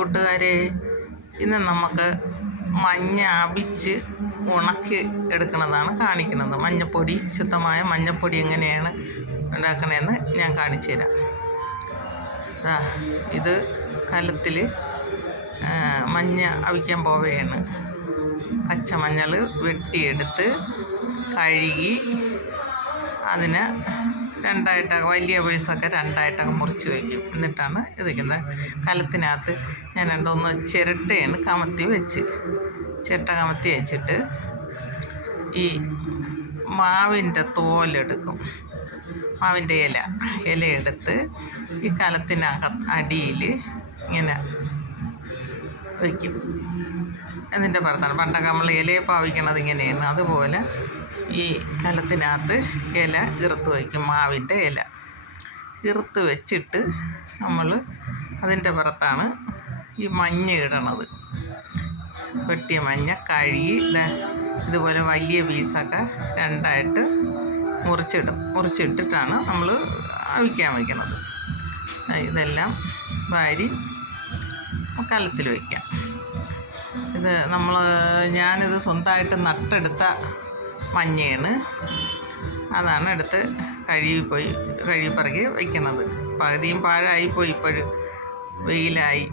കൂട്ടുകാരെ, ഇന്ന് നമുക്ക് മഞ്ഞ അവിച്ച് ഉണക്കി എടുക്കുന്നതാണ് കാണിക്കുന്നത്. മഞ്ഞപ്പൊടി, ശുദ്ധമായ മഞ്ഞപ്പൊടി എങ്ങനെയാണ് ഉണ്ടാക്കണതെന്ന് ഞാൻ കാണിച്ചു തരാം. ഇത് കലത്തിൽ മഞ്ഞ അവിക്കാൻ പോവുകയാണ്. പച്ചമഞ്ഞൾ വെട്ടിയെടുത്ത് കഴുകി അതിനെ രണ്ടായിട്ടൊക്കെ, വലിയ പീസൊക്കെ രണ്ടായിട്ടൊക്കെ മുറിച്ച് വയ്ക്കും. എന്നിട്ടാണ് ഇതിക്കുന്നത്. കലത്തിനകത്ത് ഞാൻ രണ്ടൊന്ന് ചിരട്ടയാണ് കമത്തി വെച്ചിട്ട് ഈ മാവിൻ്റെ തോലെടുക്കും. മാവിൻ്റെ ഇലയെടുത്ത് ഈ അടിയിൽ ഇങ്ങനെ വയ്ക്കും. എന്നിട്ട് പുറത്താണ് പണ്ടൊക്കെ നമ്മൾ ഇലയെ പാവിക്കണത് ഇങ്ങനെയാണ്. അതുപോലെ ഈ കലത്തിനകത്ത് ഇല ഇറുത്ത് വയ്ക്കും. മാവിൻ്റെ ഇല ഇറുത്ത് വെച്ചിട്ട് നമ്മൾ അതിൻ്റെ പുറത്താണ് ഈ മഞ്ഞ ഇടണത്. വെട്ടിയ മഞ്ഞ കഴുകി ഇതുപോലെ വലിയ പീസൊക്കെ രണ്ടായിട്ട് മുറിച്ചിട്ടിട്ടാണ് നമ്മൾ അവിക്കാൻ വയ്ക്കുന്നത്. ഇതെല്ലാം വാരി കലത്തിൽ വയ്ക്കാം. ഞാനിത് സ്വന്തമായിട്ട് നട്ടെടുത്ത മഞ്ഞയാണ്. അതാണ് എടുത്ത് കഴുകി പറക്കി വയ്ക്കുന്നത്. പകുതിയും പാഴായിപ്പോയി. ഇപ്പോഴും വെയിലായി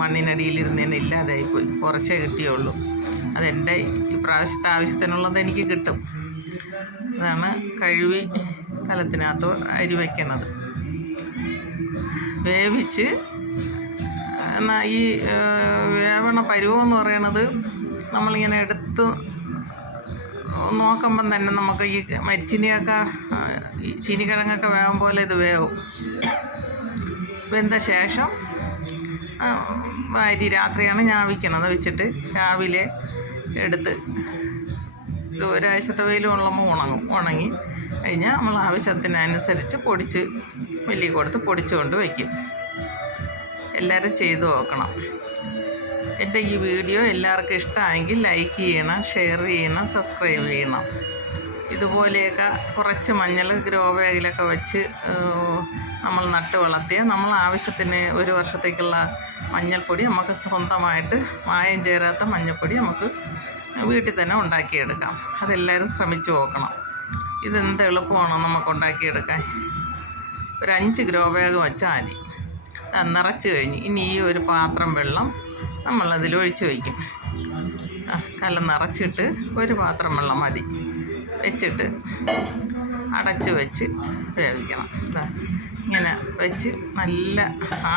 മണ്ണിനടിയിലിരുന്നതിന് ഇല്ലാതായിപ്പോയി. കുറച്ചേ കിട്ടിയുള്ളൂ. അതെൻ്റെ ഇപ്രാവശ്യത്തെ ആവശ്യത്തിനുള്ളത് എനിക്ക് കിട്ടും. അതാണ് കഴുകി കലത്തിനകത്ത് അരി വയ്ക്കുന്നത്. വേവിച്ച് എന്നാൽ ഈ വേവണ പരുവമെന്ന് പറയണത് നമ്മളിങ്ങനെ എടുത്ത് നോക്കുമ്പം തന്നെ നമുക്ക് ഈ മരിച്ചിനിയൊക്കെ ചീനിക്കിഴങ്ങൊക്കെ വേവും പോലെ ഇത് വേവും. വെന്ത ശേഷം രാത്രിയാണ് ഞാൻ വെച്ചിട്ട് രാവിലെ എടുത്ത് ഒരാഴ്ചത്തെ വെയിൽ കൊള്ളുമ്പോൾ ഉണങ്ങി കഴിഞ്ഞാൽ നമ്മൾ ആവശ്യത്തിനനുസരിച്ച് പൊടിച്ച് വെല്ലി കൊടുത്ത് പൊടിച്ചുകൊണ്ട് വയ്ക്കും. എല്ലാവരും ചെയ്തു നോക്കണം. എൻ്റെ ഈ വീഡിയോ എല്ലാവർക്കും ഇഷ്ടമായെങ്കിൽ ലൈക്ക് ചെയ്യണം, ഷെയർ ചെയ്യണം, സബ്സ്ക്രൈബ് ചെയ്യണം. ഇതുപോലെയൊക്കെ കുറച്ച് മഞ്ഞൾ ഗ്രോ ബാഗിലൊക്കെ വെച്ച് നമ്മൾ നട്ട് വളർത്തിയ നമ്മൾ ആവശ്യത്തിന് ഒരു വർഷത്തേക്കുള്ള മഞ്ഞൾപ്പൊടി നമുക്ക് സ്വന്തമായിട്ട് മായം ചേരാത്ത മഞ്ഞൾപ്പൊടി നമുക്ക് വീട്ടിൽ തന്നെ ഉണ്ടാക്കിയെടുക്കാം. അതെല്ലാവരും ശ്രമിച്ചു നോക്കണം. ഇതെന്ത് എളുപ്പമാണ് നമുക്ക് ഉണ്ടാക്കിയെടുക്കാൻ. ഒരു 5 ഗ്രോ ബാഗ് വെച്ചാൽ മതി. നിറച്ച് കഴിഞ്ഞ് ഇനി ഈ ഒരു പാത്രം വെള്ളം നമ്മളതിൽ ഒഴിച്ച് വയ്ക്കും. കലം നിറച്ചിട്ട് ഒരു പാത്രം വെള്ളം മതി വെച്ചിട്ട് അടച്ച് വെച്ച് വേവിക്കണം. ഇങ്ങനെ വെച്ച് നല്ല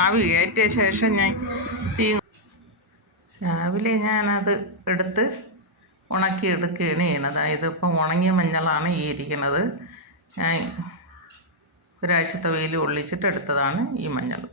ആവി കയറ്റിയ ശേഷം രാവിലെ ഞാനത് എടുത്ത് ഉണക്കിയെടുക്കുകയാണ് ചെയ്യണത്. ഇതിപ്പം ഉണങ്ങിയ മഞ്ഞളാണ് ഈ ഇരിക്കുന്നത്. ഞാൻ ഒരാഴ്ചത്തെ വെയിൽ കൊള്ളിച്ചിട്ട് എടുത്തതാണ് ഈ മഞ്ഞൾ.